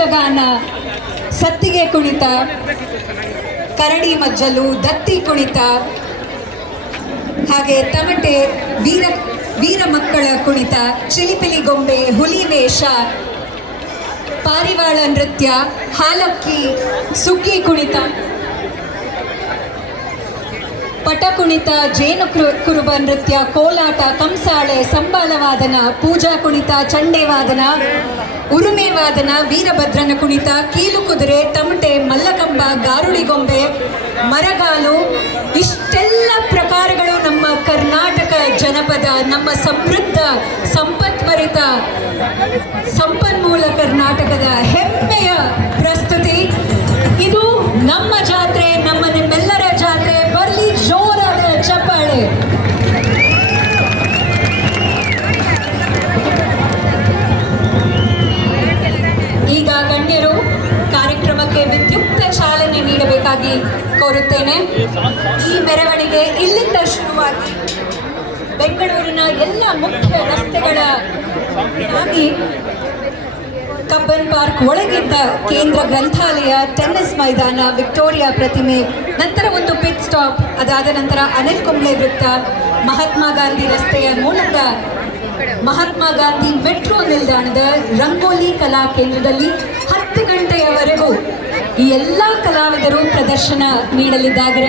ಯಕ್ಷಗಾನ ಸತ್ತಿಗೆ ಕುಣಿತ, ಕರಡಿ ಮಜ್ಜಲು ದತ್ತಿ ಕುಣಿತ, ಹಾಗೆ ತಮಟೆ ವೀರ ವೀರ ಮಕ್ಕಳ ಕುಣಿತ, ಚಿಲಿಪಿಲಿ ಗೊಂಬೆ, ಹುಲಿ ವೇಷ, ಪಾರಿವಾಳ ನೃತ್ಯ, ಹಾಲಕ್ಕಿ, ಸುಗ್ಗಿ ಕುಣಿತ. ಪಟ ಕುಣಿತ, ಜೇನು ಕುರು- ಕುರುಬ ನೃತ್ಯ, ಕೋಲಾಟ, ಕಂಸಾಳೆ, ಸಂಬಾಲವಾದನ, ಪೂಜಾ ಕುಣಿತ ಚಂಡೆ ವಾದನ ಉರುಮೆ ವಾದನ, ವೀರಭದ್ರನ ಕುಣಿತ, ಕೀಲು ಕುದುರೆ ತಮಟೆ ಮಲ್ಲಕಂಬ ಗಾರುಳಿಗೊಂಬೆ ಮರಗಾಲು, ಇಷ್ಟೆಲ್ಲ ಪ್ರಕಾರಗಳು ನಮ್ಮ ಕರ್ನಾಟಕ ಜನಪದ, ನಮ್ಮ ಸಮೃದ್ಧ, ಸಂಪತ್ಭರಿತ, ಸಂಪನ್ಮೂಲ ಕರ್ನಾಟಕದ ಹೆಮ್ಮೆಯ ಗಣ್ಯರು ಕಾರ್ಯಕ್ರಮಕ್ಕೆ ವಿದ್ಯುಕ್ತ ಚಾಲನೆ ನೀಡಬೇಕಾಗಿ ಕೋರುತ್ತೇನೆ. ಈ ಮೆರವಣಿಗೆ ಇಲ್ಲಿಂದ ಶುರುವಾಗಿ ಬೆಂಗಳೂರಿನ ಎಲ್ಲ ಮುಖ್ಯ ರಸ್ತೆಗಳ ಕಬ್ಬನ್ ಪಾರ್ಕ್ ಒಳಗಿದ್ದ ಕೇಂದ್ರ ಗ್ರಂಥಾಲಯ ಟೆನ್ನಿಸ್ ಮೈದಾನ ವಿಕ್ಟೋರಿಯಾ ಪ್ರತಿಮೆ, ನಂತರ ಒಂದು ಪಿಟ್ ಸ್ಟಾಪ್ ಅದಾದ ನಂತರ ಅನಿಲ್ ಕುಂಬ್ಳೆ ವೃತ್ತ, ಮಹಾತ್ಮ ಗಾಂಧಿ ರಸ್ತೆಯ ಮೂಲಕ ಮಹಾತ್ಮ ಗಾಂಧಿ ಮೆಟ್ರೋ ನಿಲ್ದಾಣದ ರಂಗೋಲಿ ಕಲಾ ಕೇಂದ್ರದಲ್ಲಿ ಗಂಟೆಯವರೆಗೂ ಈ ಎಲ್ಲ ಕಲಾವಿದರು ಪ್ರದರ್ಶನ ನೀಡಲಿದ್ದಾರೆ